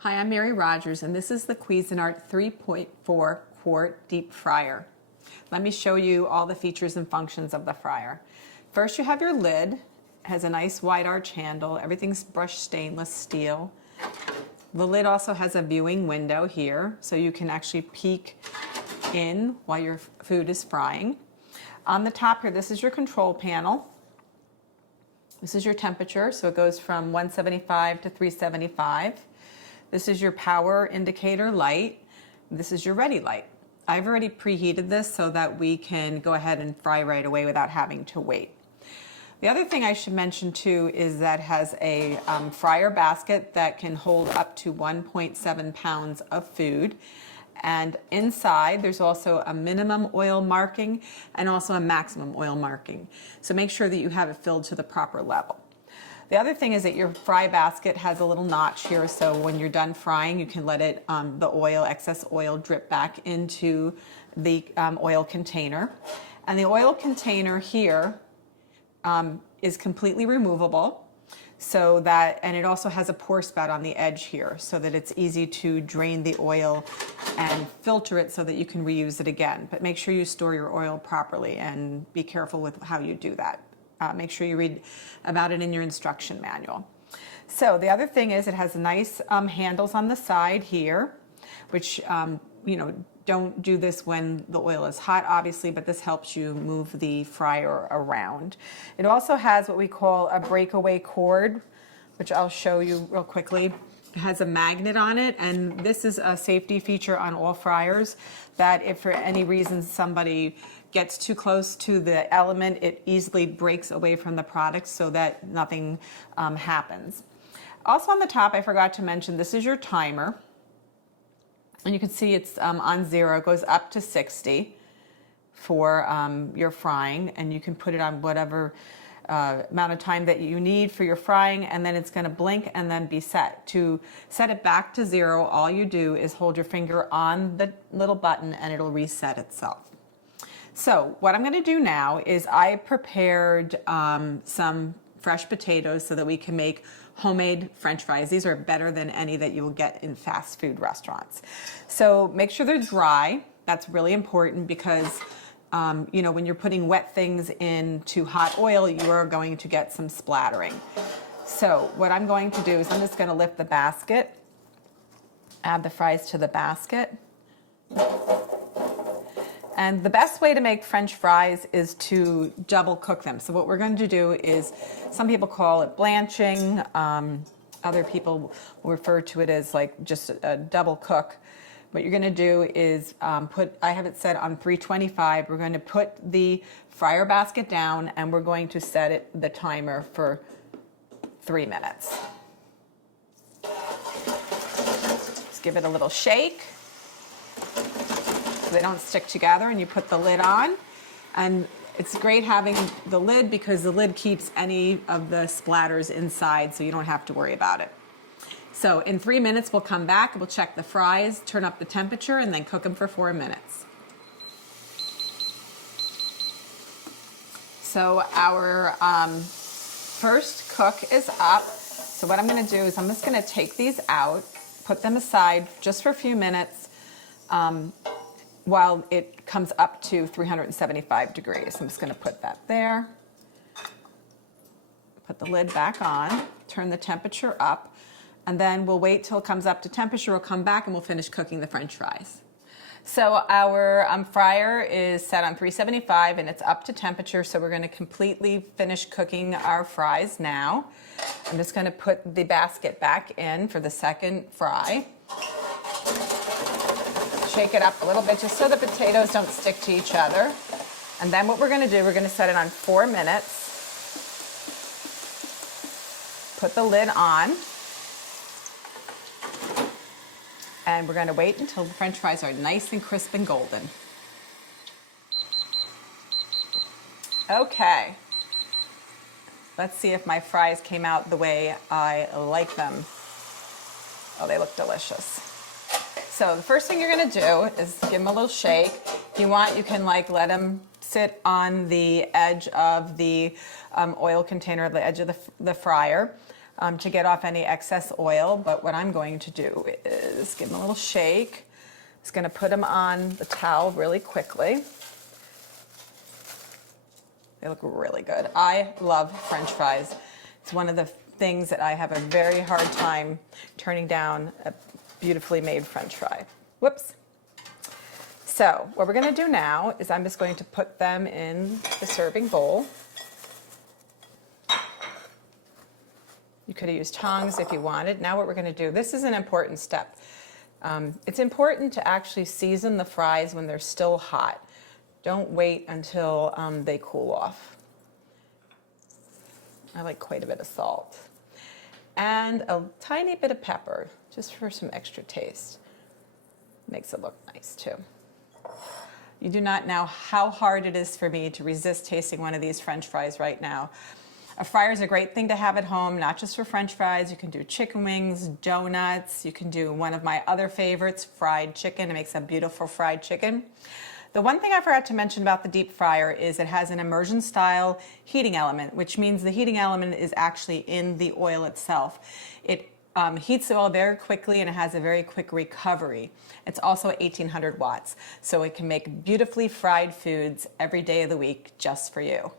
Hi, I'm Mary Rogers, and this is the Cuisinart 3.4 quart deep fryer. Let me show you all the features and functions of the fryer. First, you have your lid. It has a nice wide arch handle. Everything's brushed stainless steel. The lid also has a viewing window here, so you can actually peek in while your food is frying. On the top here, this is your control panel. This is your temperature, so it goes from 175 to 375. This is your power indicator light. This is your ready light. I've already preheated this so that we can go ahead and fry right away without having to wait. The other thing I should mention too is that it has a fryer basket that can hold up to 1.7 pounds of food. And inside there's also a minimum oil marking and also a maximum oil marking. So make sure that you have it filled to the proper level. The other thing is that your fry basket has a little notch here, so when you're done frying, you can let it, excess oil drip back into the oil container. And the oil container here is completely removable, so that, and it also has a pour spout on the edge here, so that it's easy to drain the oil and filter it so that you can reuse it again. But make sure you store your oil properly and be careful with how you do that. Make sure you read about it in your instruction manual. So the other thing is it has nice handles on the side here, which, don't do this when the oil is hot, obviously, but this helps you move the fryer around. It also has what we call a breakaway cord, which I'll show you real quickly. It has a magnet on it, and this is a safety feature on all fryers, that if for any reason somebody gets too close to the element, it easily breaks away from the product so that nothing happens. Also on the top, I forgot to mention, this is your timer. And you can see it's on 0, it goes up to 60 for your frying, and you can put it on whatever amount of time that you need for your frying, and then it's going to blink and then be set. To set it back to 0, all you do is hold your finger on the little button and it'll reset itself. So what I'm going to do now is I prepared some fresh potatoes so that we can make homemade French fries. These are better than any that you will get in fast food restaurants. So make sure they're dry. That's really important because when you're putting wet things into hot oil, you are going to get some splattering. So what I'm going to do is I'm just going to lift the basket, add the fries to the basket. And the best way to make French fries is to double cook them. So what we're going to do is, some people call it blanching, other people will refer to it as like just a double cook. What you're going to do is I have it set on 325. We're going to put the fryer basket down and we're going to set the timer for 3 minutes. Just give it a little shake so they don't stick together, and you put the lid on. And it's great having the lid because the lid keeps any of the splatters inside, so you don't have to worry about it. So in 3 minutes, we'll come back, we'll check the fries, turn up the temperature, and then cook them for 4 minutes. So our first cook is up. So what I'm going to do is I'm just going to take these out, put them aside just for a few minutes while it comes up to 375 degrees. I'm just going to put that there. Put the lid back on, turn the temperature up, and then we'll wait till it comes up to temperature. We'll come back and we'll finish cooking the French fries. So our fryer is set on 375 and it's up to temperature, so we're going to completely finish cooking our fries now. I'm just going to put the basket back in for the second fry. Shake it up a little bit just so the potatoes don't stick to each other. And then what we're going to do, we're going to set it on 4 minutes. Put the lid on. And we're going to wait until the French fries are nice and crisp and golden. Okay. Let's see if my fries came out the way I like them. Oh, they look delicious. So the first thing you're going to do is give them a little shake. If you want, you can let them sit on the edge of the oil container, the edge of the fryer. to get off any excess oil. But what I'm going to do is give them a little shake. Just going to put them on the towel really quickly. They look really good. I love French fries. It's one of the things that I have a very hard time turning down a beautifully made French fry. Whoops. So what we're going to do now is I'm just going to put them in the serving bowl. You could have used tongs if you wanted. Now what we're going to do, this is an important step. It's important to actually season the fries when they're still hot. Don't wait until they cool off. I like quite a bit of salt. And a tiny bit of pepper, just for some extra taste. Makes it look nice too. You do not know how hard it is for me to resist tasting one of these French fries right now. A fryer is a great thing to have at home, not just for French fries. You can do chicken wings, donuts. You can do one of my other favorites, fried chicken. It makes a beautiful fried chicken. The one thing I forgot to mention about the deep fryer is it has an immersion style heating element, which means the heating element is actually in the oil itself. It heats the oil very quickly and it has a very quick recovery. It's also 1800 watts, so it can make beautifully fried foods every day of the week just for you.